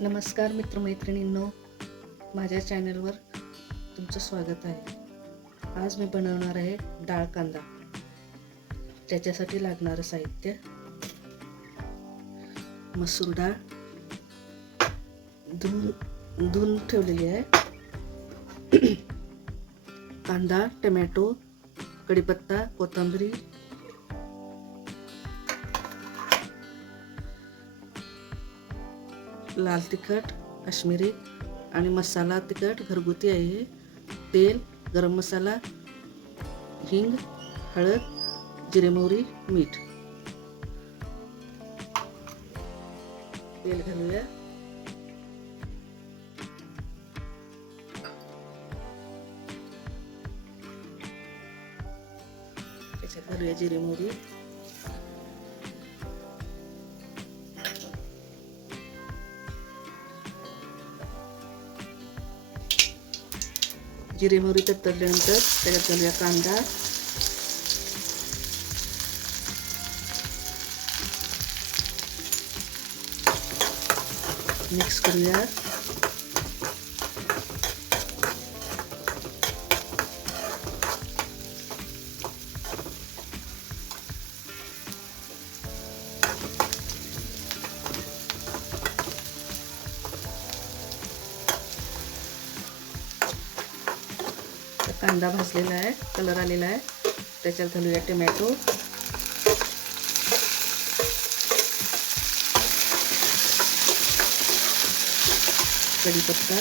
नमस्कार मित्रमैत्रिणींनो माझ्या चॅनलवर तुमचं स्वागत आहे. आज मी बनवणार आहे डाळ कांदा त्याच्यासाठी लागणारं साहित्य मसूर डाळ धुवून धुवून ठेवलेली आहे. कांदा टमॅटो कढीपत्ता कोथिंबरी लाल तिखट काश्मीरी आणि मसाला तिखट घरगुती आहे तेल गरम मसाला हिंग हळद जिरे मोहरी मीठ. तेल घालूया. त्याच्यात घालूया जिरे जिरे मोहरी तडतडल्यानंतर त्याच्यात घालूया कांदा मिक्स करूया कांदा भाजलेला आहे कलर आलेला आहे. त्याच्यात घालूया टोमॅटो. कढीपत्ता.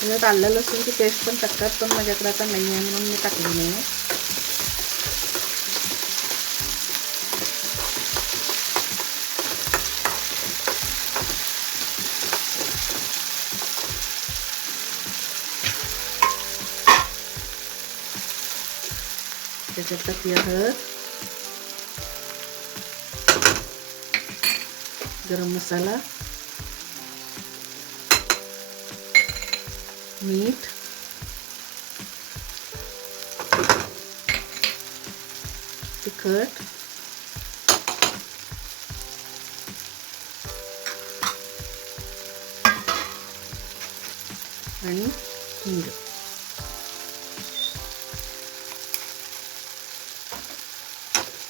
त्याच्यात आलं लसूणची पेस्ट पण टाकतात पण माझ्याकडे आता नाही आहे म्हणून मी टाकली नाही आहे. त्याच्यात टाकूया हळद. गरम मसाला. मीठ. तिखट. आणि हिंग.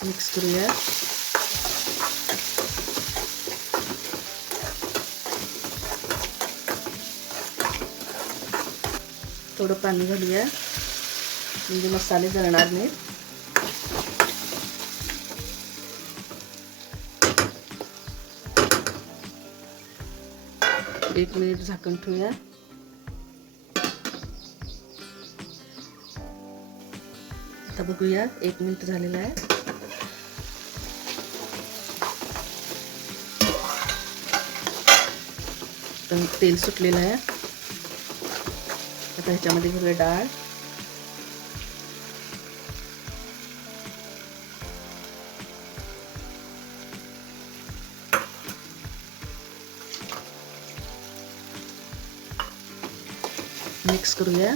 मिक्स करूया थोडं पाणी घालूया म्हणजे मसाले जळणार नाहीत एक मिनिट झाकण ठेवूया। आता बघूया, एक मिनिट झालेला आहे। तर तेल सुटलेलं आहे. आता ह्याच्यामध्ये घेऊया डाळ. मिक्स करूया.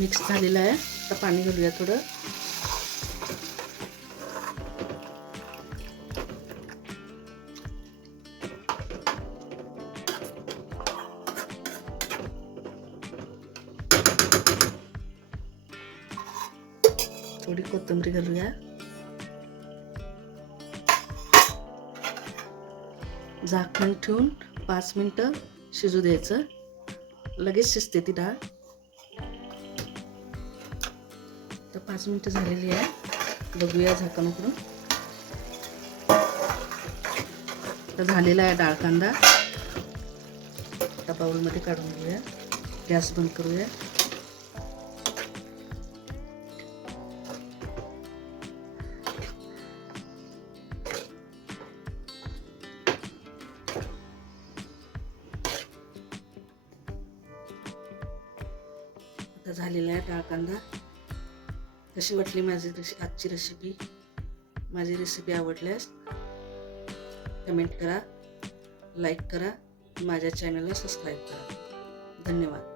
मिक्स झालेलं आहे. आता पाणी घालूया थोडं. थोडी कोथिंबरी घालूया. झाकण ठेवून पाच मिनटं शिजू द्यायचं. लगेच शिजते ती डाळ. तर पाच मिनटं झालेली आहे. बघूया झाकण उकडून तर झालेला आहे डाळ कांदा. आता बाउलमध्ये काढून घेऊया. गॅस बंद करूया. झालेला आहे डाळ कांदा. कशी वाटली माझी रेसि आजची रेसिपी माझी रेसिपी आवडल्यास कमेंट करा लाईक करा माझ्या चॅनलला सबस्क्राईब करा. धन्यवाद.